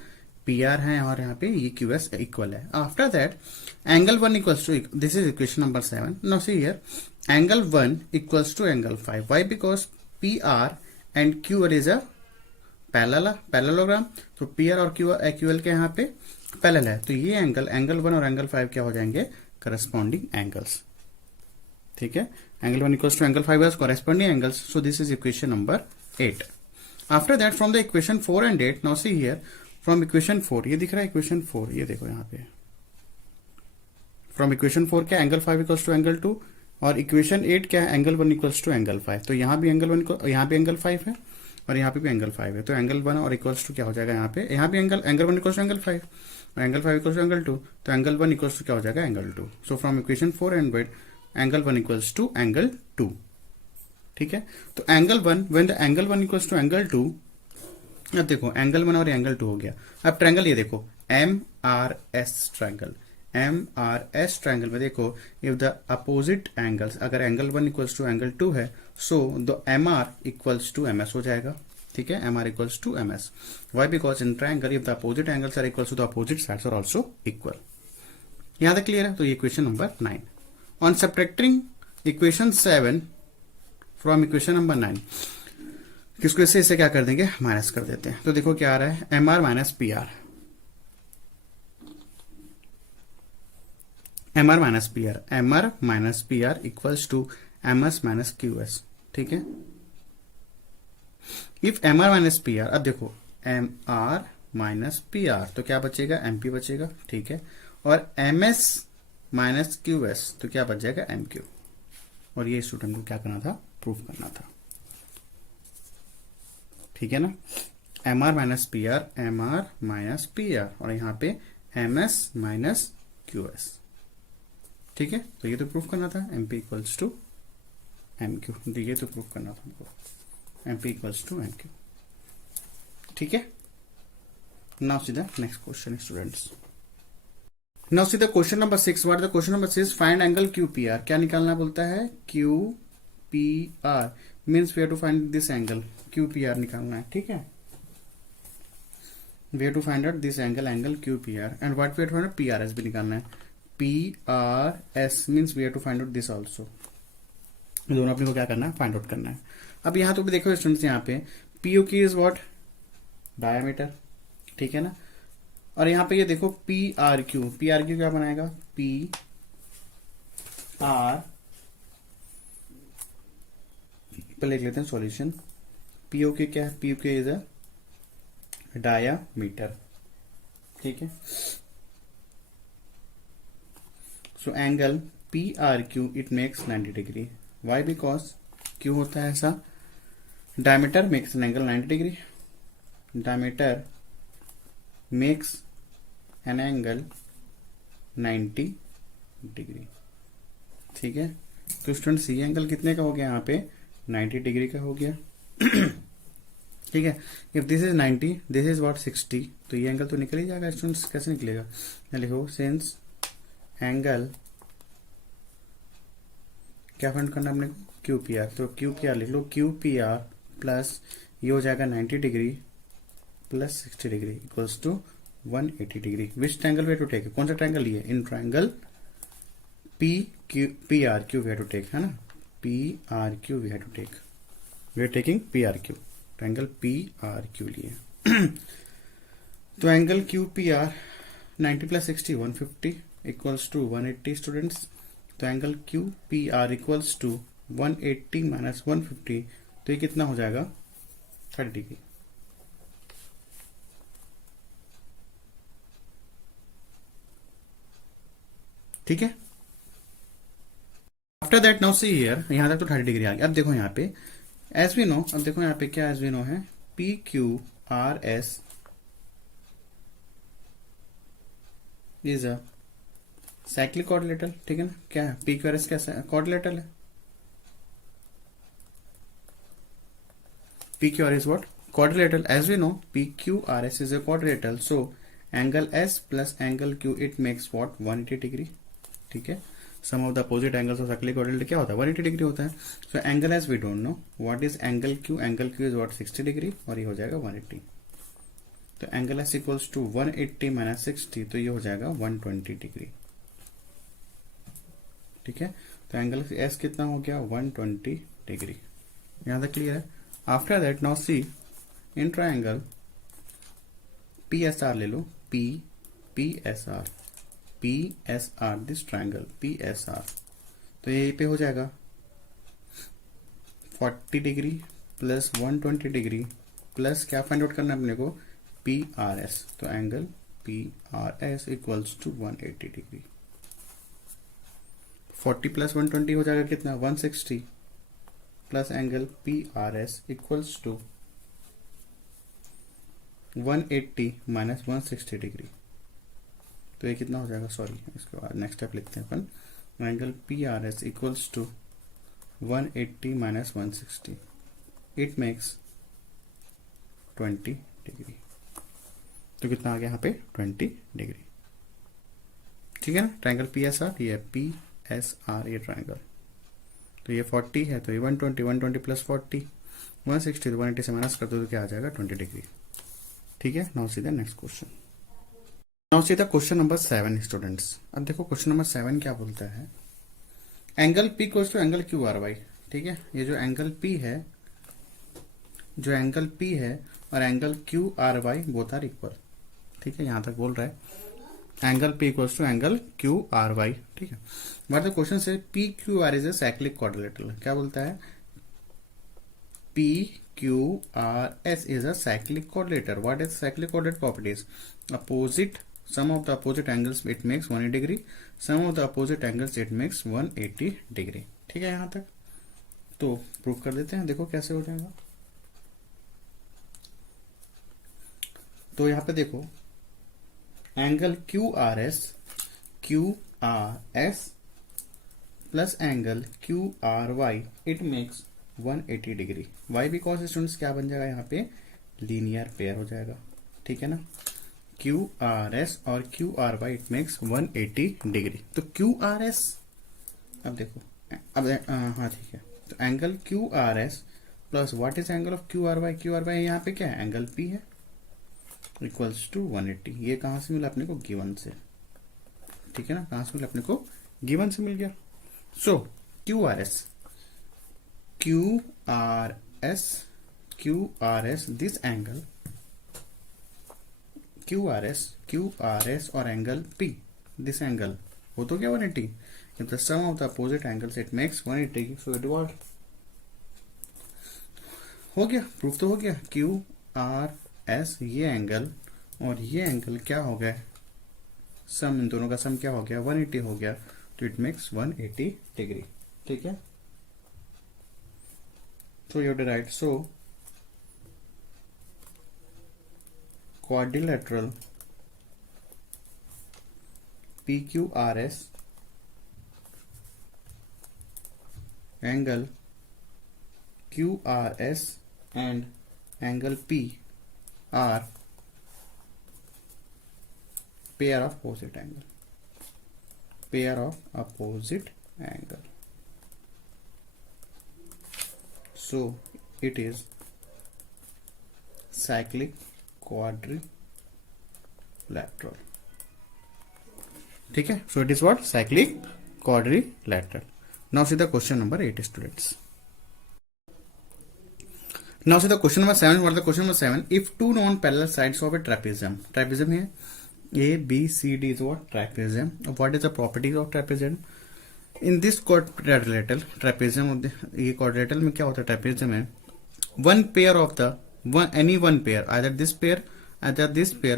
पी आर है और यहाँ पे ये क्यू एस इक्वल है। After that angle 1 equals to, this is equation number 7। Now see here angle 1 equals to angle 5। Why? Because P R and Q L is a parallelogram. तो P R और Q L के यहाँ पे parallel है, तो ये angle 1 और angle 5 क्या हो जाएंगे, करस्पॉन्डिंग एंगल्स। ठीक है, angle 1 equals to angle 5 as corresponding angles, so this is equation number 8। After that from the equation 4 and 8, now see here from equation 4, ये दिख रहा है इक्वेशन 4, ये देखो यहाँ पे फ्रॉम इक्वेशन 4 क्या एंगल 5 इक्वल्स टू एंगल 2, और इक्वेशन 8 क्या है एंगल 1 इक्वल्स टू एंगल 5। तो यहाँ भी एंगल 1, यहाँ भी एंगल 5 है और यहाँ पे भी एंगल 5 है, तो एंगल 1 और इक्वल्स टू क्या हो जाएगा, यहाँ भी एंगल 1 इक्वल्स टू एंगल 5 और एंगल 5 इक्वल्स टू एंगल 2, तो एंगल 1 इक्वल्स टू क्या हो जाएगा, angle 2। So from equation 4 and wait angle 1 equals to angle 2। ठीक है, तो angle 1 when the angle 1 equals to angle 2, अब देखो एंगल 1 और एंगल 2 हो गया। अब ट्रायंगल ये देखो MRS ट्रायंगल, MRS ट्रायंगल में देखो इफ द अपोजिट एंगल्स, अगर एंगल 1 इक्वल्स टू एंगल 2 है, so the MR equals to MS हो जाएगा। ठीक है, MR equals to MS। Why? Because in triangle if the opposite angles are equals to the opposite sides are also equal. यहां तक clear है? तो ये equation number 9। On subtracting equation 7 from equation number 9, किसको इसे क्या कर देंगे, माइनस कर देते हैं। तो देखो क्या आ रहा है, MR minus PR, MR minus PR, MR minus PR equals to MS minus QS। ठीक है, इफ MR माइनस PR, अब देखो MR माइनस PR तो क्या बचेगा, MP बचेगा। ठीक है, और MS माइनस QS तो क्या बच जाएगा, MQ। और ये स्टूडेंट को क्या करना था, प्रूफ करना था। ठीक है ना, MR minus PR, MR minus PR और यहाँ पे MS माइनस QS। ठीक है, तो ये तो प्रूफ करना था MP इक्वल्स टू MQ, ये तो प्रूफ करना था हमको, MP इक्वल्स टू MQ। ठीक है, now see the next question students. Now see the question number 6। What the question number 6? Find angle QPR। क्या निकालना बोलता है, QPR means we have to find this angle, QPR निकालना है। ठीक है, we have to find out this angle, angle QPR, and what we have to find out, PRS भी निकालना है। PRS means we have to find out this also. दोनों अपने को क्या करना है, फाइंड आउट करना है। अब यहाँ तो भी देखो स्टूडेंट्स, यहाँ पे POQ इज व्हाट, डायमीटर। ठीक है ना, और यहाँ पे ये देखो PRQ, PRQ क्या बनाएगा, PR, पहले लिख लेते हैं सॉल्यूशन। POQ क्या है, POQ इज अ डायामीटर। ठीक है, so angle PRQ it makes 90 degree. Why? Because क्यों होता है ऐसा, diameter makes an angle 90 degree, diameter makes an angle 90 degree. ठीक है, तो स्टूडेंट्स ये एंगल कितने का हो गया, यहाँ पे 90 डिग्री का हो गया। ठीक है, if this is 90, this is what 60, तो ये एंगल तो निकल ही जाएगा स्टूडेंट्स। कैसे निकलेगा, लिखो सिंस एंगल, क्या फाइंड करना हमने, QPR, तो QPR लिख लो, QPR प्लस ये हो जाएगा 90 degree plus 60 degree equals to 180 degree. Which triangle we to take, कौन सा ट्रायंगल लिए, in triangle PRQ we have to take, है ना, PRQ we have to take, we are taking PRQ, triangle PRQ लिए। तो angle QPR 90 plus 60 150 equals to 180 students. तो angle QPR equals to 180 minus 150, तो ये कितना हो जाएगा, 30 डिग्री। ठीक है, after that now see here, यहां तक तो 30 डिग्री आ गया। अब देखो यहाँ पे एज वी नो, अब देखो यहाँ पे क्या एज वी नो है, PQRS is a cyclic quadrilateral. ठीक है ना, क्या है, PQRS क्या क्वाड्रिलेटरल है, PQR is what, quadrilateral. As we know, PQRS is a quadrilateral. So angle S plus angle Q it makes what, 180 degree. ठीक है, sum of the opposite angles of cyclic quadrilateral क्या होता है, 180 degree होता है। So angle S we don't know, what is angle Q, angle Q is what 60 degree और ये हो जाएगा 180। तो angle S equals to 180 minus 60, तो ये हो जाएगा 120 डिग्री। ठीक है, तो एंगल एस कितना हो गया, 120 डिग्री। यहां तक क्लियर है। After that now see in triangle PSR ले लो, PSR दिस ट्रायंगल PSR, तो ये पे हो जाएगा 40 डिग्री प्लस 120 डिग्री प्लस क्या फाइंड आउट करना है अपने को, पी आर एस। तो angle P R S equals to 180 degree. 40 plus 120 हो जाएगा कितना, 160 plus angle P R S equals to 180 minus 160 degree. तो ये कितना हो जाएगा, सॉरी इसके बाद नेक्स्ट स्टेप लिखते हैं अपन, angle P R S equals to 180 minus 160, it makes 20 degree. तो कितना आ गया यहाँ पे, 20 डिग्री। ठीक है ना, ट्रायंगल पी एस आर, ये पी एस आर ये ट्रायंगल। तो ये 40 है तो ये 120, 120 प्लस 40 160, तो 180 से माइनस कर दो तो क्या आ जाएगा, 20 डिग्री। ठीक है, नाउ सीधा नेक्स्ट क्वेश्चन। नाउ सीधा क्वेश्चन नंबर 7 स्टूडेंट्स। अब देखो क्वेश्चन नंबर 7 क्या बोलता है, angle P equals to angle Q R Y. ठीक है, ये जो एंगल पी है, जो एंगल पी है और angle Q R Y both are equal. ठीक है, यहां तक बोल रहा है angle P equals to angle Q R Y. ठीक है, बट द क्वेश्चन से P Q R is a cyclic quadrilateral. क्या बोलता है, P Q R S is a cyclic quadrilateral. What is cyclic quadrilateral properties, opposite sum of the opposite angles it makes 180 degree, sum of the opposite angles it makes 180 degree। ठीक है, यहां तक तो prove कर देते हैं, देखो कैसे हो जाएगा। तो यहां पे देखो angle Q R S plus angle Q R Y it makes 180 degree. Why because students क्या बन जाएगा यहाँ पे, लीनियर पेयर हो जाएगा। ठीक है ना, क्यू आर एस और Q R Y it makes 180 degree. तो क्यू आर एस, अब देखो अब हाँ ठीक है, तो angle Q R S plus what is angle of Q R Y, Q R Y यहाँ पे क्या है, एंगल पी है, इक्वल्स टू 180। ये कहां से मिला अपने को, गिवन से। ठीक है ना, कहां से मिला अपने को, गिवन से मिल गया। So Q R S, Q R S, Q R S, this angle Q R S और एंगल पी, दिस एंगल वो तो क्या 180, if the sum of the opposite angles it makes 180, so it what हो गया, proof तो हो गया। Q R S ये एंगल और ये एंगल क्या हो गया, सम इन दोनों का सम क्या हो गया, 180 हो गया, तो इट मेक्स 180 डिग्री। ठीक है, so you have to write, so quadrilateral PQRS angle QRS and angle P are pair of opposite angle, pair of opposite angle, so it is cyclic quadrilateral। ठीक है, so it is what, cyclic quadrilateral. Now see the question number 8 students. Now see the question number 7, what the question number 7, if two non parallel sides of a trapezium, trapezium है A B C D is what, trapezium. What is the properties of trapezium, in this quadrilateral trapezium, ये quadrilateral में क्या होता है, trapezium में one pair of the any one pair, either this pair,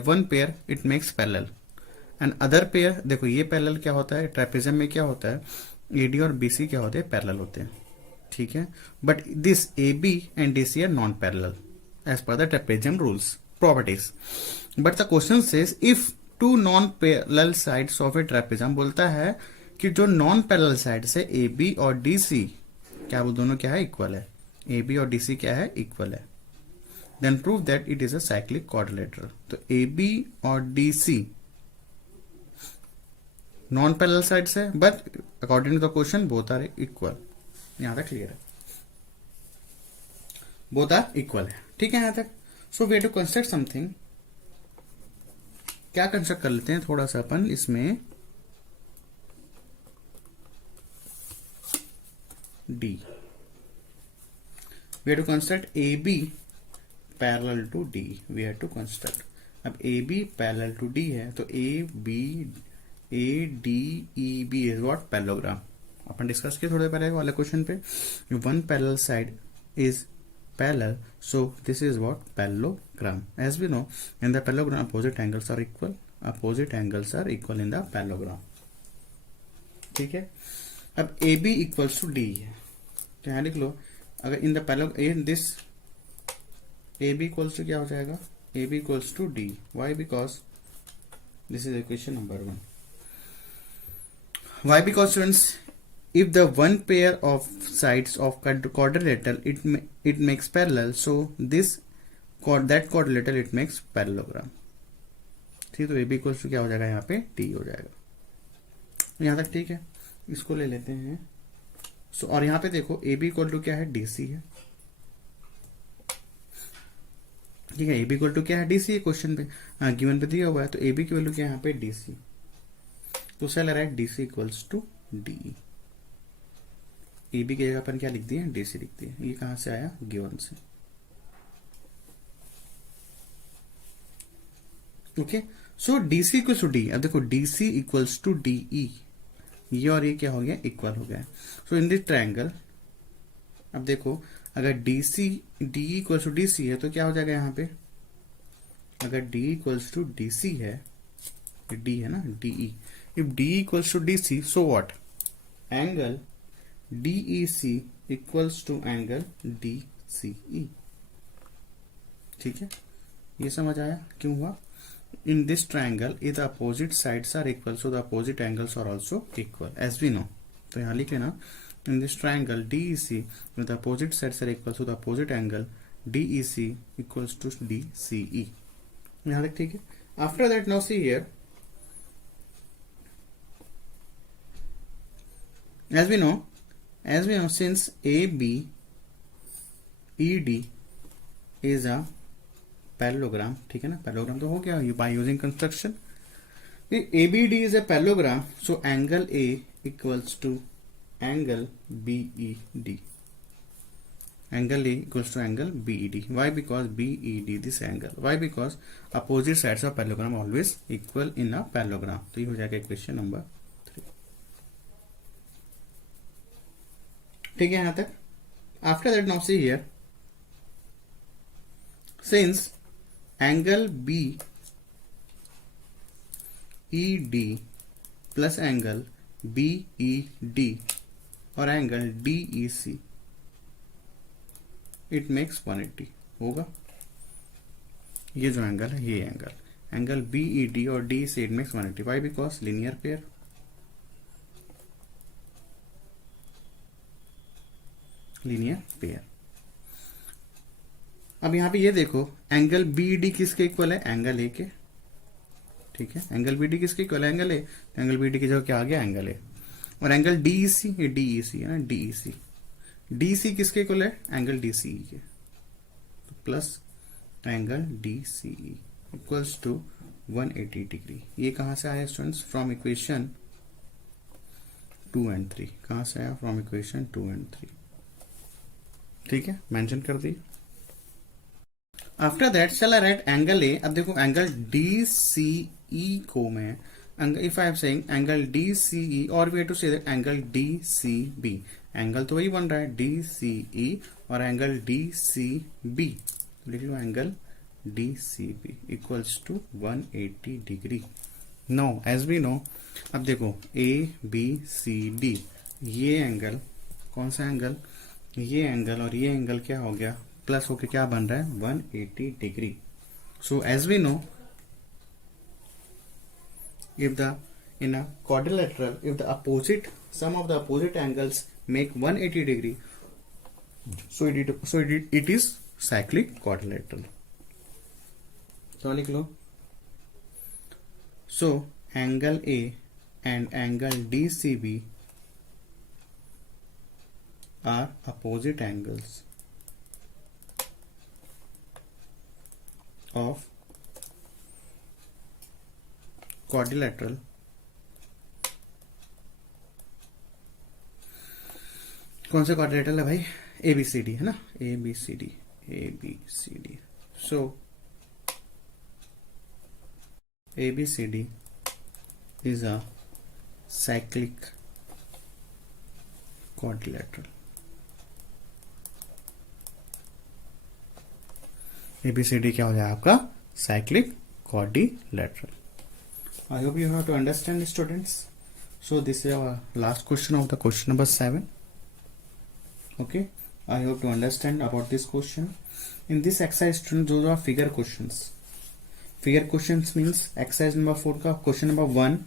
one pair it makes parallel and other pair, देखो ये parallel क्या होता है, ट्रेपेजियम में क्या होता है, AD और BC क्या होते हैं, पैरेलल होते हैं। ठीक है, but this AB and DC are non parallel as per the trapezium rules properties. But the question says if two non parallel sides of a trapezium, बोलता है कि जो नॉन पैरेलल साइड्स है AB और DC, क्या वो दोनों क्या है, इक्वल है, AB और DC क्या है, इक्वल है, then prove that it is a cyclic quadrilateral। तो AB और DC नॉन पैरेलल साइड्स है, but according to the question both are equal. यहां तक क्लियर है, बोथ आर इक्वल है। ठीक है यहां तक। So we have to construct something, क्या कंस्ट्रक्ट कर लेते हैं थोड़ा सा अपन इसमें, D we have to construct AB parallel to D, we have to construct. अब A B parallel to D है तो A D E B is what, parallelogram. अपन डिस्कस किए थोड़े पहले वाले क्वेश्चन पे, one parallel side is parallel, so this is what parallelogram. As we know, in the parallelogram opposite angles are equal. Opposite angles are equal in the parallelogram. ठीक है, अब AB equals to D है तो यहाँ लिख लो, अगर in the parallel this AB equals to क्या हो जाएगा, AB equals to D. Why? Because this is equation number 1. Why? Because students, if the one pair of sides of quadrilateral it makes parallel, so that quadrilateral it makes parallelogram. ठीक, तो AB equals to क्या हो जाएगा, यहाँ पे D हो जाएगा. यहाँ तक ठीक है, इसको ले लेते हैं. सो और यहाँ पे देखो AB इक्वल टू क्या है, DC है. ठीक है, AB इक्वल टू क्या है, DC है. क्वेश्चन पे गिवन पे दिया हुआ है, तो AB की वैल्यू क्या है यहाँ पे, DC. तो सेल write DC equals to D. AB की जगह अपन क्या लिख दिए, DC लिख दिए. ये कहां से आया, गिवन से. Okay, so DC equals to D. अब देखो DC इक्वल्स टू DE, ये और ये क्या हो गया, इक्वल हो गया. सो इन दिस ट्रायंगल, अब देखो अगर DE इक्वल्स टू DC है तो क्या हो जाएगा यहाँ पे, अगर D इक्वल्स टू DC है, D है ना, DE. If D equals to DC, so what? Angle DEC equals to angle DCE. ठीक है, ये समझ आया क्यों हुआ. In this triangle, if the opposite sides are equal, so the opposite angles are also equal, as we know. तो यहाँ लिख लेना, in this triangle DEC, if the opposite sides are equal, so the opposite angle DEC equals to DCE. यहाँ तक ठीक है. After that, now see here. As we know, since ABED is a parallelogram, ठीक है ना, parallelogram तो हो गया by using construction. ABD is a parallelogram, so angle A equals to angle BED. Angle A equals to angle BED. Why? Because BED this angle. Why? Because opposite sides of parallelogram always equal in a parallelogram. तो ये हो जाएगा equation number 3. ठीक है यहाँ तक. After that now see here, since angle BED plus angle BED और angle DEC it makes 180 होगा. ये जो एंगल है, ये एंगल BED और DEC it makes 180. Why? Because linear pair. Linear pair. अब यहां पे ये देखो, एंगल BED किसके इक्वल है, एंगल ए के. ठीक है, एंगल BD किसके इक्वल है, एंगल ए. एंगल BD की जगह क्या आ गया, एंगल ए. और एंगल DEC, ये DEC है ना, DEC. DC किसके इक्वल है, एंगल DCE के. तो plus angle DCE equals to 180 degree. ये कहां से आया स्टूडेंट्स, फ्रॉम इक्वेशन 2 and 3. कहां से आया, फ्रॉम इक्वेशन 2 and 3. ठीक है, मेंशन कर दी. आफ्टर दैट चला राइट एंगल ए. अब देखो एंगल DCE को मैं, if I am saying angle DCE और वी हैव टू से एंगल DCB. एंगल तो वही बन रहा है DCE और एंगल DCB. लिख लो angle DCB equals to 180 degree. No, as we know, अब देखो ABCD, ये एंगल, कौन सा एंगल, ये एंगल और ये एंगल क्या हो गया, प्लस होके क्या बन रहा है, 180 degree. So as we know, if the in a quadrilateral, if the opposite sum of the opposite angles make 180 degree, so it is cyclic quadrilateral. तो लिख लो, so angle A and angle DCB are opposite angles of quadrilateral कौन सा quadrilateral है भाई, ABCD है ना, ABCD. So ABCD is a cyclic quadrilateral. ABCD क्या हो जाएगा आपका cyclic quadrilateral. I hope you have to understand, students. So this is our last question of the question number 7. Okay, I hope to understand about this question. In this exercise, students, those are figure questions. Figure questions means exercise number 4 का question number 1,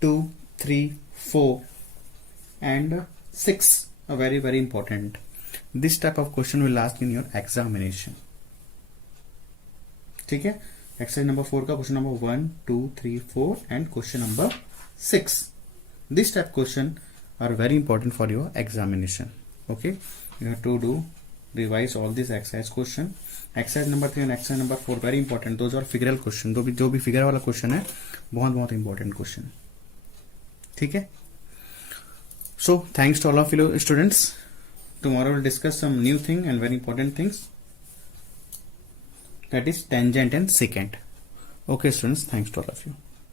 2, 3, 4 and 6 are very important. This type of question will ask in your examination. ठीक है, exercise number 4 का question number 1, 2, 3, 4 and question number 6. This type question are very important for your examination. Okay, you have to do revise all these exercise question. Exercise number 3 and exercise number 4 very important. Those are figural question. जो भी figure वाला question है बहुत important question. ठीक है. So thanks to all of you students. Tomorrow we'll discuss some new thing and very important things. That is tangent and secant. Okay students, thanks to all of you.